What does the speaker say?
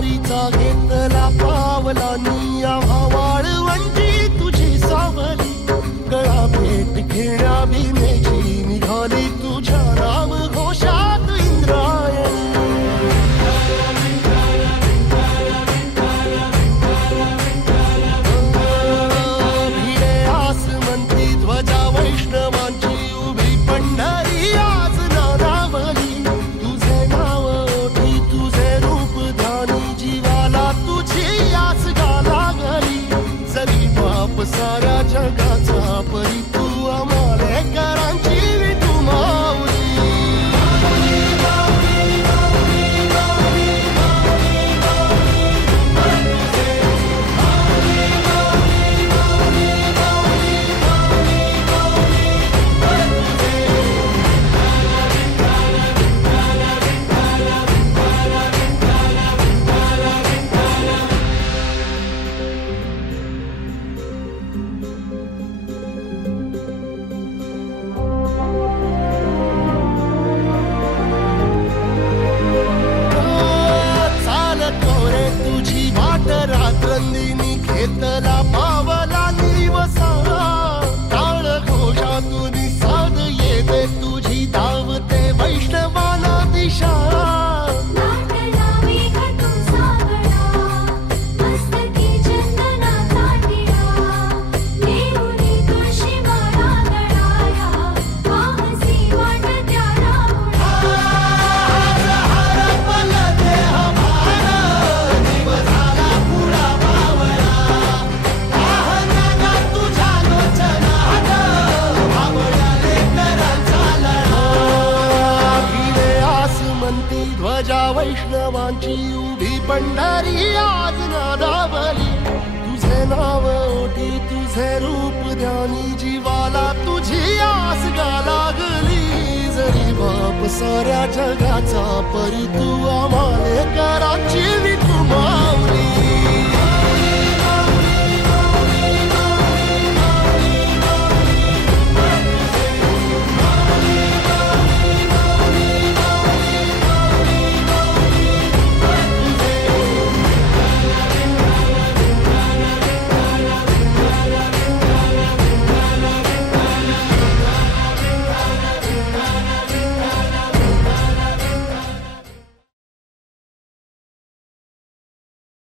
वारीचा घेतला पावला निया वाळवंटी तुझी सावली गळा भेट घेण्या भीमेची निघाली तुझ्या नाम घोषात इंद्रायणी भिडे आसमंती ध्वजा वैष्णवांची उभी पंढरी आज नारावली तुझे नाव ओठी तुझे रूप ध्यानी जीवाला तुझी आस गा लागली जरी बाप साऱ्या जगाचा परी तू आमालेकरांची विठू माऊली रात्रंदिनी घेतला पावला निवसा टाळ घोषातून साध येते तुझी धावते वैष्णवाला दिशा ध्वजा वैष्णवांची उभी पंढरी आज नादावली तुझे नाव ओठी तुझे रूप ध्यानी जीवाला तुझी आस गा लागली जरी बाप साऱ्या जगाचा परी तू आमालेकरांची विठू